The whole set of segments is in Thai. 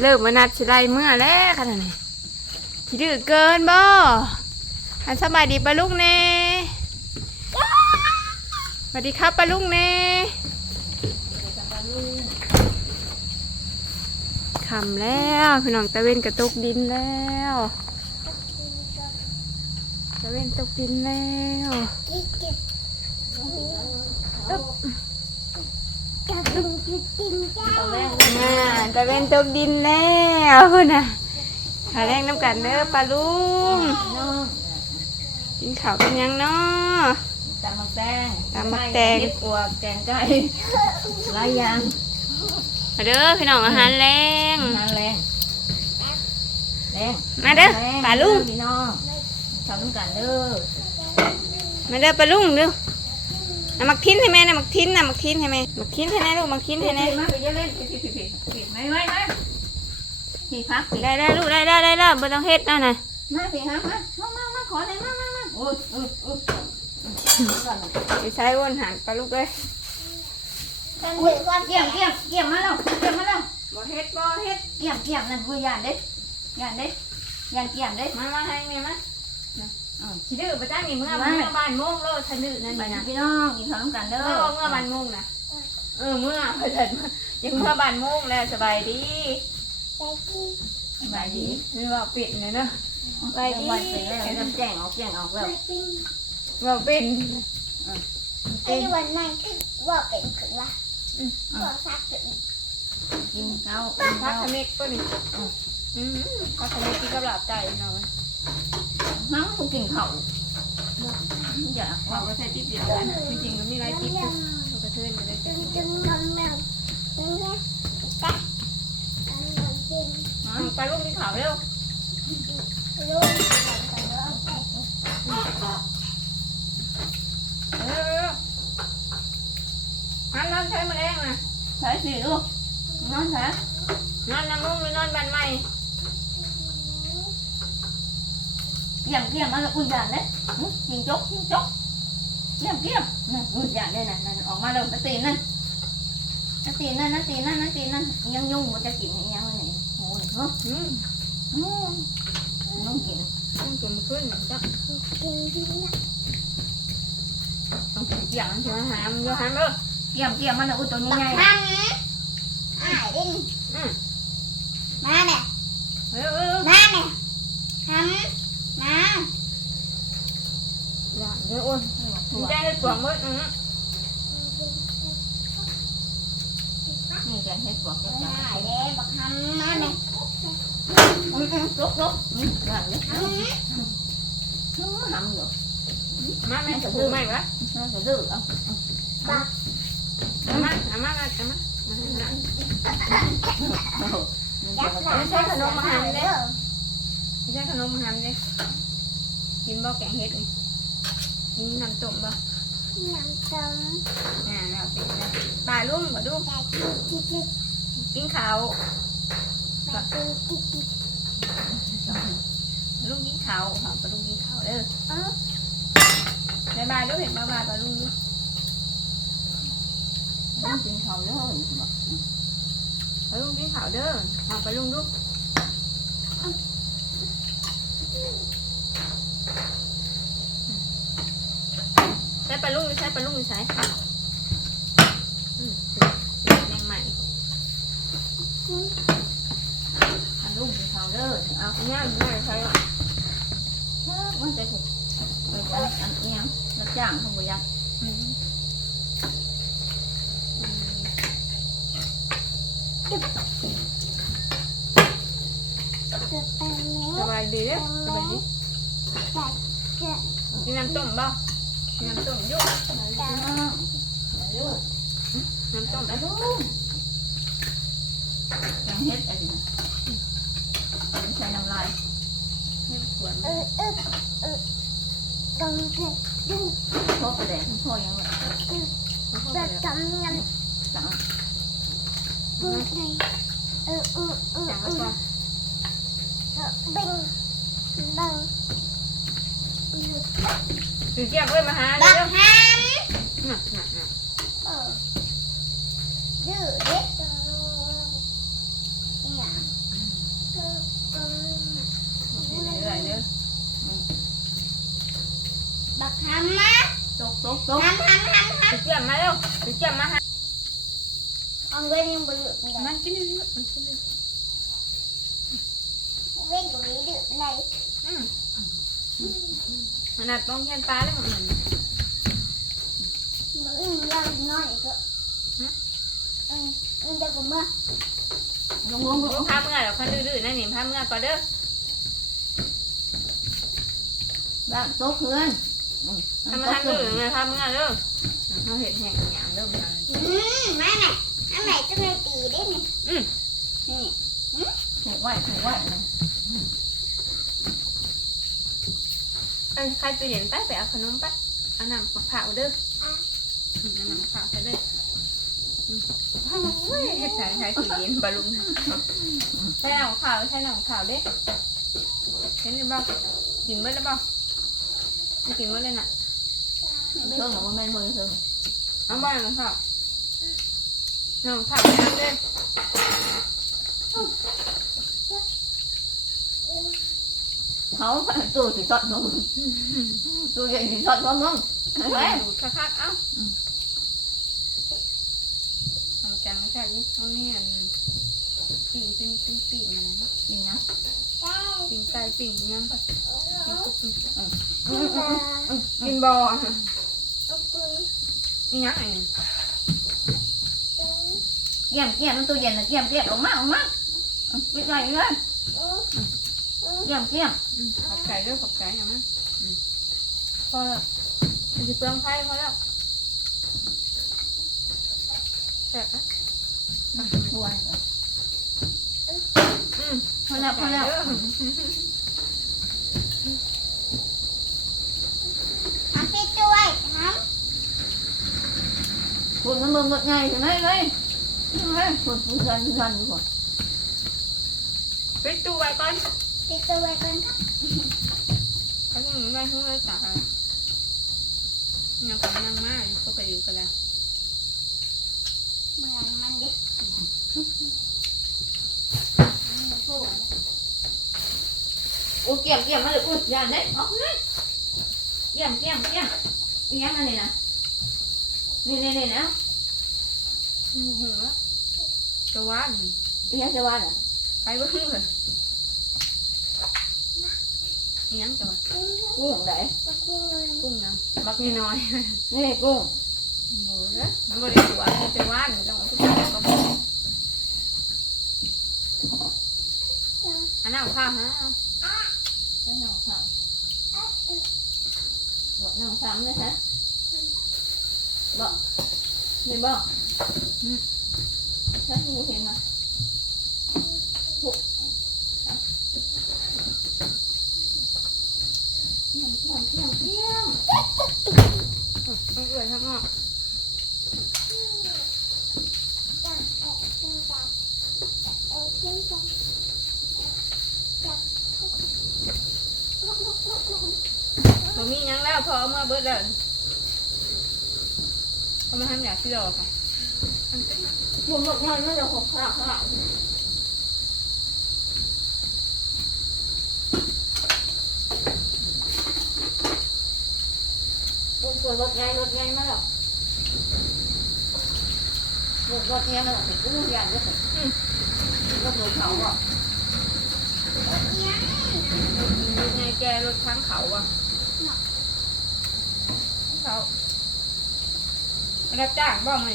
เลิกมานัดสิไลเมื่อแล้วขนาดนี้ที่ดื้อเกินบ่อันสบายดีปะลุงเน่สวัสดีครับปะลุงเน่คำแล้วพี่น้องตะเวนกระตุกดินแล้วตะเวนตกดินแล้วอ่าตะเวนตกดินแล้วคุณน่ะหาแรงน้ำกันเด้อปลาลุงกินข้าวกันยังเนาะตำมักแตงตำบักแตงเห็ดปวกแกงไก่หลายอย่างมาเด้อพี่น้องอาหารแรงนั่นแรงแรงมาเด้อแรงปลาลุงพี่น้องทำน้ำกันเด้อมาเด้อปลาลุงเด้อ เอามักทิ้นให้แม่น่ะมักทิ้นนะมักทิ้นให้แม่มักทิ้นให้แน่ลูกมักทิ้นให้แน่มาไปเยอะเล่นผิดผิดผิดผิดไม่ไม่ไม่พี่พักผิดได้ได้ลูกได้ได้ได้ได้บ่ต้องเฮ็ดนั่นน่ะมาพี่ฮะมามามามาขอเลยมามามาโอ้ยโอ้โอ้ไปใช้วนหันปลาลูกเลยอุ้ยเกี่ยมเกี่ยมเกี่ยมมาแล้วเกี่ยมมาแล้วบ่เฮ็ดบ่เฮ็ดเกี่ยมเกี่ยมนั่นกูยานเด้ยานเด้ยานเกี่ยมเด้มามาให้แม่มา อืมสิดื้อบ่จ้างนี่เมื่อมาเมื่อบ้านโมงโลดทันดื้อนั่นไปนี่นะนะพี่น้องกินข้าวน้ำกันเด้อเมื่อเมื่อบ้านโมงนะเออเมื่อเพิ่นเถิดมายังเมื่อบ้านโมงแล้วสบายดีสบายดีนี่ว่าปิดเลยเนาะไปดีไปแล้วน้ำแจ้งออกแจ้งออกแล้วว่าเป็นไอ้วันนั้นคือว่าเป็นคือว่าว่าซักถึงกินข้าวพักินข้ากวทะเมกก็นี่อืมพักทะเมกกินกับหลาบไก่เนาะ น้ำกูกินข้าวอยากเราก็ใช้ติ๊บเดียวกันจริงๆก็มีหลายติ๊บอยู่เราก็เทินไปเลยจึงจึงมันแมวจึงแม่ตักกันกันจริงไปลูกมีข่าวเร็ว รู้กันแล้ว เร็วนอนนอนใช้มาแรงนะ ใส่สิลูกนอนแท้ นอนน้ำมุ้งหรือนอนบันใหม่ เกี่ยมเกี่ยมมาแล้วกูอยากเลยกินจกกินจกเกี่ยมเกี่ยมนั่นกูอยากเลยนั่นนั่นออกมาแล้วนาตีนั่นนาตีนั่นนาตีนั่นนาตีนั่นยังยุ่งมันจะกินยังไงโอ้ยเฮ้ยอืมนุ่งกินต้องกินมาขึ้นมันจะกินที่นี่ต้องกินอย่างใช่ไหมหามโยหามเด้อเกี่ยมเกี่ยมมาแล้วอุ้ยตัวใหญ่ทันหายดิมาเนี่ย เร็วเร็ว มาเนี่ยทำมา อย่างเดี๋ยวอ้ยถั่วแจ้งให้ตัวมืดอืมนี่แกงเห็ดปวกจะจับหายเด้บักทำมาเนี่ยลุกลุกนี่หลังนี่ทำอยู่มาแม่จะพูดไหมวะน่าจะดื้อเอาเอามาเอามาเอามาเอามาจับหลังไม่ใช่ขนมอาหารเด้เด้อไม่ใช่ขนมอาหารเด้กินบ่แกงเห็ดนี่กิ นน้ำต้มบ่น้ำส้มอ่าแล้วเป็นแล้วปลาลุงบ่ดูแต่กินกิ๊กกิ๊กกินข้าวแต่กินกิ๊กกิ๊กลุงกินข้าวค่ะปลาลุงกินข้าวเด้อเออบายบายดูเห็นบายบายปลาลุงดูต้องกินเขาเยอะปลาลุงกินข้าวเด้อเอาปลาลุงดู ช้ปลาลุงหรือใช้ปลาลุงหรือใช้อืมแมงใหม่อันลูกกินเขาเด้อเอาอันนี้ไม่ได้ใช้หรอกมันจะถูกไปวันอันเนี้ยรับจ้างเขาบ่ยักอืมจะเป็นเนี้สบายดีเด้อสบายดีแต่จะกินน้ำต้มบ่กิน น้ำต้มอยุ่จะลูกน้ำต้มไปอะลูกยังเฮ็ดอะไรนะไม่ใช่น้ำลายไม่ควรเออเออเออตรงที่ดึงพ่อประแดงพ่อยังแบบจะทำยังสั่งพูดไงเออเออเออจังเอแล้วอก็บิง อยู่เที่ยงอ้มาหาบักเร็วฮัมๆน่ะน่ะออดื้เด็กตัวเนี่ยห้อบักฮัมนะตกตกตกฮัมฮัมฮัมฮัมอยู่เที่ยมาเร็วอยู่เที่ยมาหาเอาเงินยังบ่เหลือมีมันะนกินอยู่นี่มันกินอยู่เวนกับนี้ดื้อไรอืม ขนาดต้องแค่ปลาเลยมันมือเราน้อยก็อืมอืมเดี๋ยวกูมาลงลงลงพาเมื่อเดี๋ยวคันดื้อๆนั่นนี่พาเมื่อก่อนเด้อบ้างตกเพื่อนอืมทำมาทานดื้อเลยพาเมื่อเด้อเขาเห็นแห้งอย่างเด้อมันอืมมาไหนมาไหนจะไม่ตีได้ไหมอืมนี่ถูกไว้ถูกไว้ นะเอ้ยใครไปเห็นไปไปเอาขนมไปเอาน้ำมะพร้าวเด้ออืมเอาน้ำมะพร้าวไปเด้ออืมโอ้ยเฮ็ดใส่ใส่ถุงเย็นบาลุงใส่น้ำมะพร้าวใส่น้ำมะพร้าวเด้เห็นหรือเปล่ากินเบิดแล้วเปล่าไม่กินเบิดเลยน่ะเชิงของมันเป็นมือเชิงเอาบ้านน้ำมะพร้าวน้ำมะพร้าวน้ำเด้อ เขาตัวสิสอดมึงตัวใหญ่สิสอดของมึงเห็นไหมดูดคักๆเอ้าเอาจังแค่นี้ตรงนี้อันปิ่งปิ่งปิ่งปิ่งอะไรนะจริงนะได้ปิ่งไก่ปิ่งยังปะปิ่งกุ๊กปิ่งอืมกินบอตุ๊กตุ๊กนี่ยังไงเกี่ยมเกี่ยมมันตัวเย็นนะเกี่ยมเกี่ยมออกมาออกมาไปไกลเลย เกี่ยมเกี่ยมขอบไก่ด้วยขอบไก่อย่างนั้นพอแล้วมันจะเปลืองไพ่พอแล้วแซ่บนะบวนอืมพอแล้วพอแล้วทำไปด้วยทคุณมันหมดไงใช่ไหมเลยเฮ้ยคุณคุณกันคุณกันอยู่ก่อนปิดตู้ไว้ก่อนำไปด้วยกันครับถ้าถึงได้ทุ่งเลยตายังของยังมากก็ไปอยู่กันแล้วเมือนมันดิโอ้เกี่ยมเกี่ยมมาเลยอุ้ยอย่าเด็ดออกเลยเกี่ยมเกี่ยมเกี่ยมอีหยังอันนี้นะนี่นี่นี่นะหัวจะว่านอีหยังจะว่านอะไปเบิ้งเลย ยังจะว่ากุ้งไหนจะกินเงินกุ้งยังบักนี่น้อยนี่กุ้งโอ้ยมันบริสุทธิ์มันจะว่านต้องเอาทุกอย่างก็อันนั้นข้าวฮะแล้วน้องสามบอกน้องสามเลยฮะบอกนี่บอกฉันรู้เห็นมา เกี่ยมเกี่ยมเกี่ยมเกี่ยมมันเอื่อยทั้งอกจับเอ็กซ์จับเอ็กซ์จับจับมันมียังแล้วพอเอามื่อเบิดเลยเขามาทำอยากที่รอค่ะอันตึ้งนะผมบอกงานไม่จะหกขนาดข นาดรถรถไงรถไงมาแล้วรถรถไงมาแล้วกูอยากด้วยรถรถเขาอะดูไงแกรถทั้งเขาอะเขารับจ้างบ่ไหม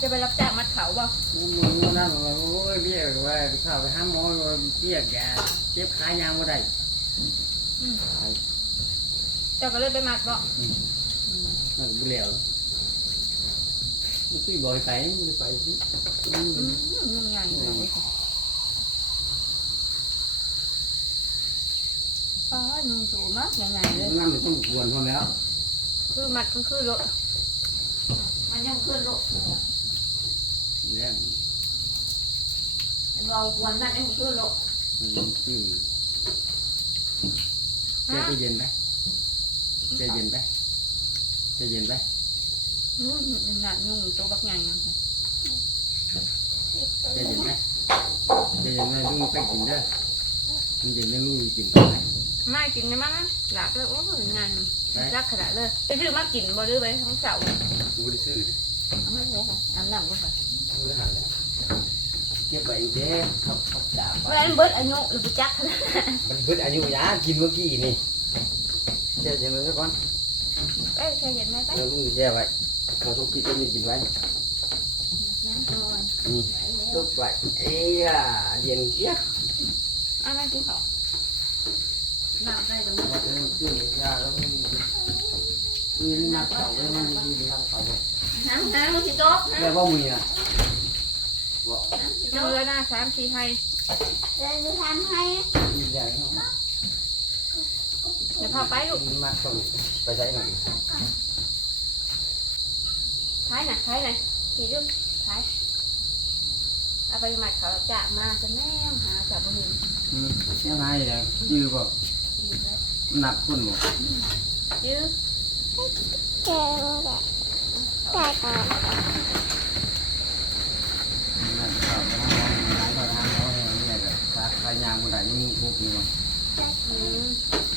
จะไปรับจ้างมัดเขาบ่มึงมันนั่นว่าโอ้ยเบี้ยว่าเข้าไปหาหมอว่าเบี้ยแกเจ็บขายางบ่ได้ เจ้าก็เลยไปมัดบ่มันบ่แล้วมันคุยบ่อยไปมันไปสิอืมยังไงเลยอ๋อนุ่งสูมากยังไงเลยมันนั่นต้องกวนพอแล้วคือมัดก็คือรถมันยังขึ้นรถเรื่องเราวันนั้นยังขึ้นรถมันขึ้นใจเย็นไป ใจเย็นไปใจเย็นไปนุ่งหนักนุ่งตัวบักใหญ่ใจเย็นไปใจเย็นไปลุงไปกินเด้อมันเย็นแล้วลุงกินต่อไปมากินได้มั้งหลับเลยโอ้ยงานรักขนาดเลยไปซื้อมากินบ่ดื้อไปทั้งเสาร์กูได้ซื้อดิเอาไม่เลยค่ะน้ำหนักก็พอกูได้หาแล้วเก็บไว้อีกเด้เขาเขาด่าไปเมื่อนั้นเบิดอายุหรือไปจักขนาดมันเพิ่นอายุยากินเมื่อกี้นี่ เจ้าจะมาสักก่อนไปใช่เห็นไหมไปเราลุงจะแช่ไว้เขาต้องกินต้องกินไว้น้ำก่อนนี่ตุกไว้เอ้ยอะเย็น เจี๊ยบอะนั่งกินข้าวน้ำได้ตรงนี้มาเติมเครื่องยาแล้วก็มีมีนักเต่าแล้วมันมีนักเต่าเลยน้ำน้ำที่โต๊ะแล้วว่ามีอะยังเหลือหน้าสามสี่ให้เดี๋ยวจะทำให้มีแดงเนาะเดี๋ยวพาไปลูกมีมัดต้องไปใช้หน่อยท้ายหน่ะท้ายหน่ะขี่ลูกท้ายเอาไปหมัดเขาจะมาจะแม่หาจับบ่เห็นอืมยังไงอย่างยื้อบ่ดีแล้วหนักขึ้นบ่ยื้อเก่งแบบแต่ก่อนหนักเต่าแล้วน้องน้องก็ทำน้องเนี่ยก็ขาขายยางคนใดยังมีพวกนี้บ่อืมสุดเสียงของแบบมึงโคตรบ่เหมือนซอยอย่างเงี้ยหั่นถ้าซอยอย่างเงี้ยกันบ่คนมันนั่นเด้อหั่นเรื่องบ่แม่มาทำแม่บอกโอ้มาเฮ็ดแนวนะครับโต๊ะแตกอืม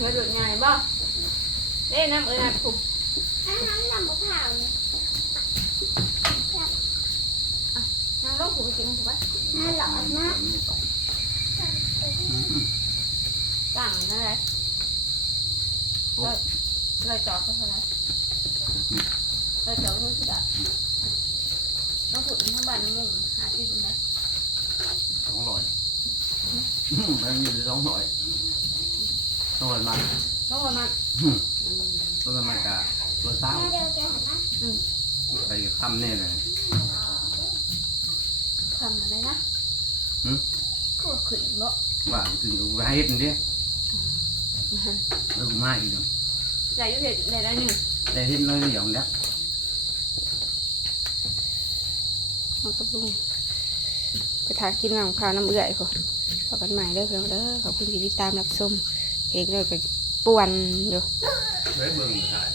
กระโดดง่ายบ่เล่นน้ำเอ้ยนะผมถ้าน้ำน้ำมะพร้าวเนี่ยนั่งลงผมกินผมว่าน่าหลอนนะ สั่งนั่นแหละเลยจอดก็เท่านั้นเลยจอดก็สุดอะต้องฝึกทั้งบ้านทั้งเมืองหาที่ตรงนั้นสองร้อยมันมีสองร้อยสองร้อยมันต้องประมาณตัวมันกะตัวเศร้าแม่เดี๋ยวจะหันนะไปคำเนี่ยเลยทำอะไรนะหืมก็ขึ้นบ่ว่าถึงไปให้เห็ดนี่ดิ แล้วมาอีกเนาะใส่ยุเห็ดอะไรได้หนึ่งแต่เห็ดน้อยเดียวแล้วเอากระปุงไปทากินน้ำข้าวน้ำเอื่อยพอพอกันใหม่เด้อเพื่อนเด้อขอบคุณที่ติดตามรับชมเอกเลยก็ป่วนอยู่ไว้เบิ่งถ่าย